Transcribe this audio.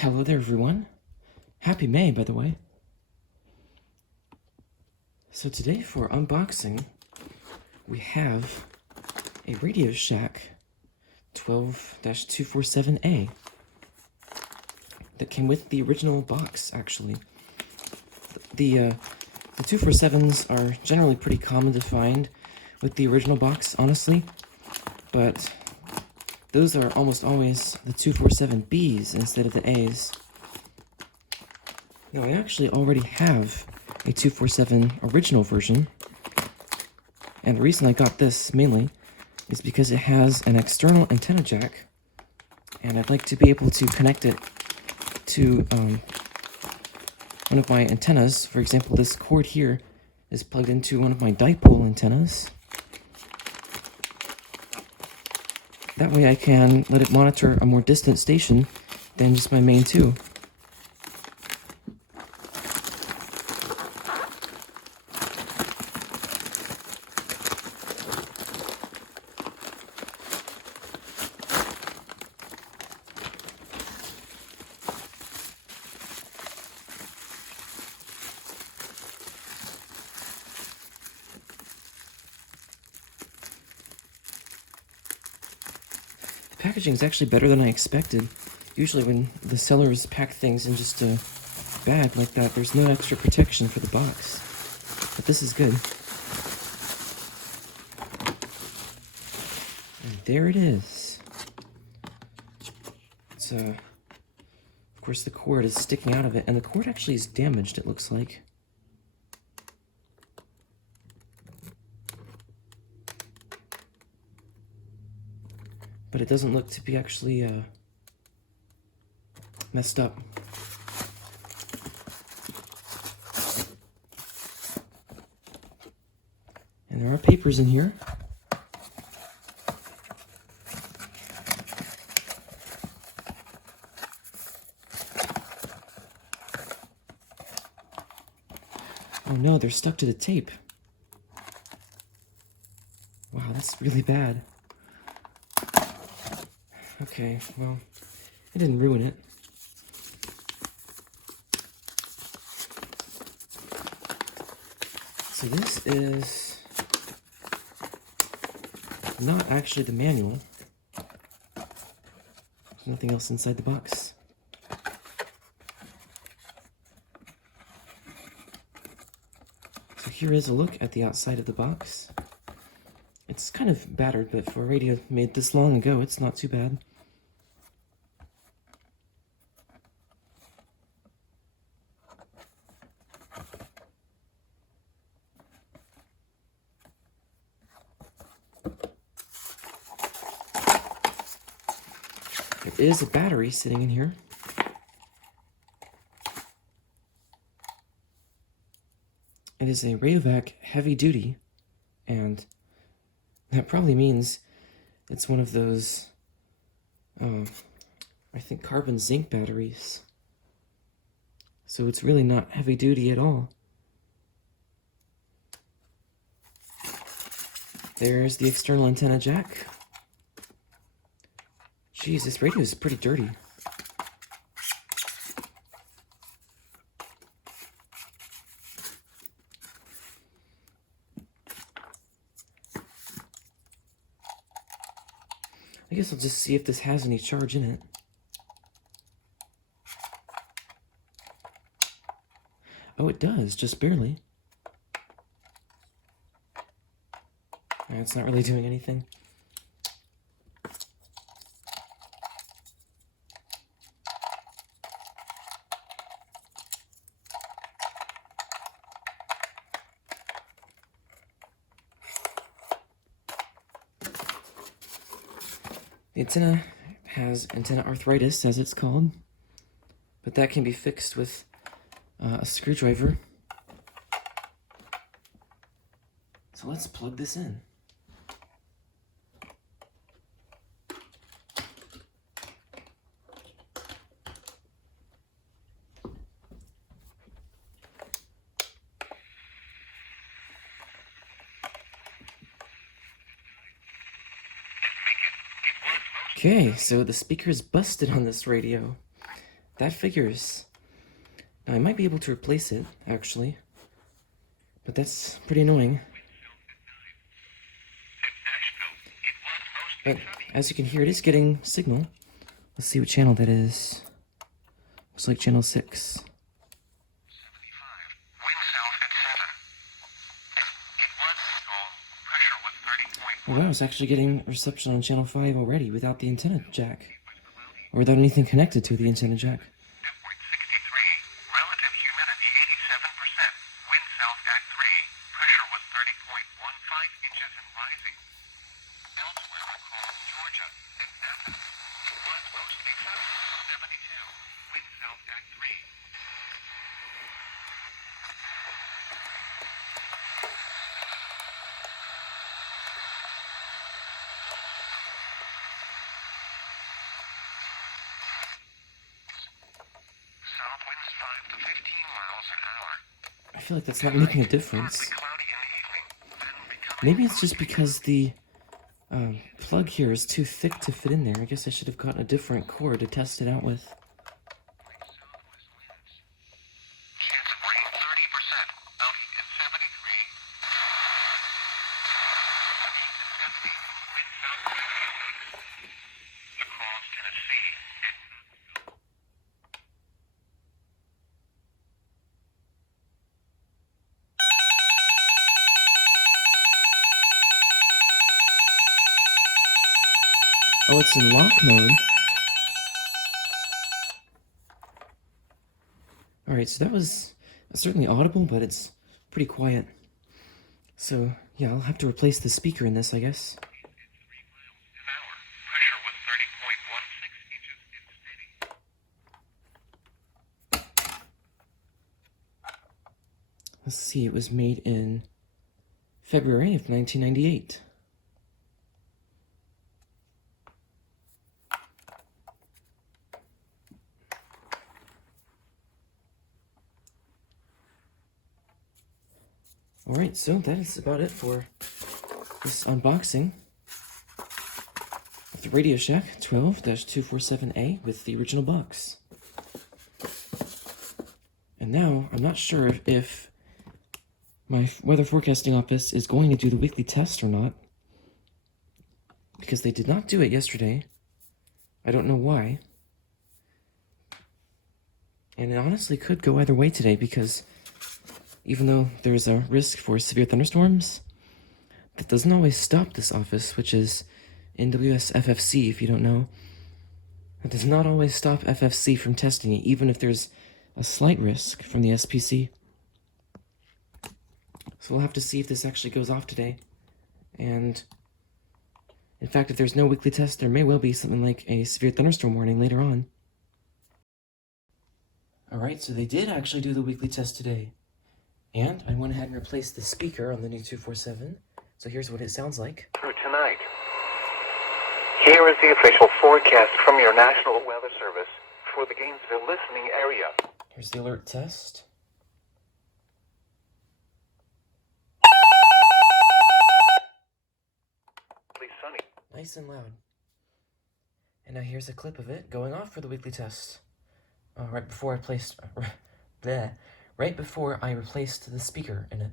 Hello there, everyone. Happy May, by the way. So today for unboxing, we have a RadioShack 12-247A that came with the original box, actually. The 247s are generally pretty common to find with the original box, honestly, but those are almost always the 247Bs instead of the As. Now, I actually already have a 247 original version, and the reason I got this mainly is because it has an external antenna jack, and I'd like to be able to connect it to one of my antennas. For example, this cord here is plugged into one of my dipole antennas. That way I can let it monitor a more distant station than just my main two. The packaging is actually better than I expected. Usually when the sellers pack things in just a bag like that, there's no extra protection for the box. But this is good. And there it is. It's of course the cord is sticking out of it, and the cord actually is damaged, it looks like. But it doesn't look to be actually messed up. And there are papers in here. Oh no, they're stuck to the tape. Wow, that's really bad. Okay, well, I didn't ruin it. So this is not actually the manual. There's nothing else inside the box. So here is a look at the outside of the box. It's kind of battered, but for a radio made this long ago, it's not too bad. There is a battery sitting in here. It is a RadioShack heavy duty, and that probably means it's one of those, I think, carbon zinc batteries. So it's really not heavy duty at all. There's the external antenna jack. Jeez, this radio is pretty dirty. I guess I'll just see if this has any charge in it. Oh, it does, just barely. It's not really doing anything. The antenna has antenna arthritis, as it's called, but that can be fixed with a screwdriver. So let's plug this in. Okay, so the speaker is busted on this radio. that figures. Now, I might be able to replace it, actually. But that's pretty annoying. But as you can hear, it is getting signal. Let's see what channel that is. Looks like channel 6. Oh, wow, it's actually getting reception on channel 5 already without the antenna jack. Or without anything connected to the antenna jack. Relative humidity 87%. Wind south at 3. Pressure was 30.15 inches and rising. Elsewhere across Georgia and Athens, it was mostly sunny. 72. Wind south at 3. South winds 5 to 15 miles an hour. I feel like that's not making a difference. Maybe it's just because the plug here is too thick to fit in there. I guess I should have gotten a different cord to test it out with. Chance of rain 30%. Cloudy at 73. Wind south across Tennessee. Oh, it's in lock mode. Alright, so that was certainly audible, but it's pretty quiet. So, yeah, I'll have to replace the speaker in this, I guess. Pressure was 30.16 inches and steady. Let's see, it was made in February of 1998. Alright, so that is about it for this unboxing of the RadioShack 12-247A with the original box. And now, I'm not sure if my weather forecasting office is going to do the weekly test or not, because they did not do it yesterday. I don't know why. And it honestly could go either way today, because even though there's a risk for severe thunderstorms, that doesn't always stop this office, which is NWS FFC, if you don't know. That does not always stop FFC from testing it, even if there's a slight risk from the SPC. So we'll have to see if this actually goes off today. And in fact, if there's no weekly test, there may well be something like a severe thunderstorm warning later on. Alright, so they did actually do the weekly test today. And I went ahead and replaced the speaker on the new 247. So here's what it sounds like. Through tonight. Here is the official forecast from your National Weather Service for the Gainesville listening area. Here's the alert test. Please sunny. Nice and loud. And now here's a clip of it going off for the weekly test. Right before I replaced the speaker in it.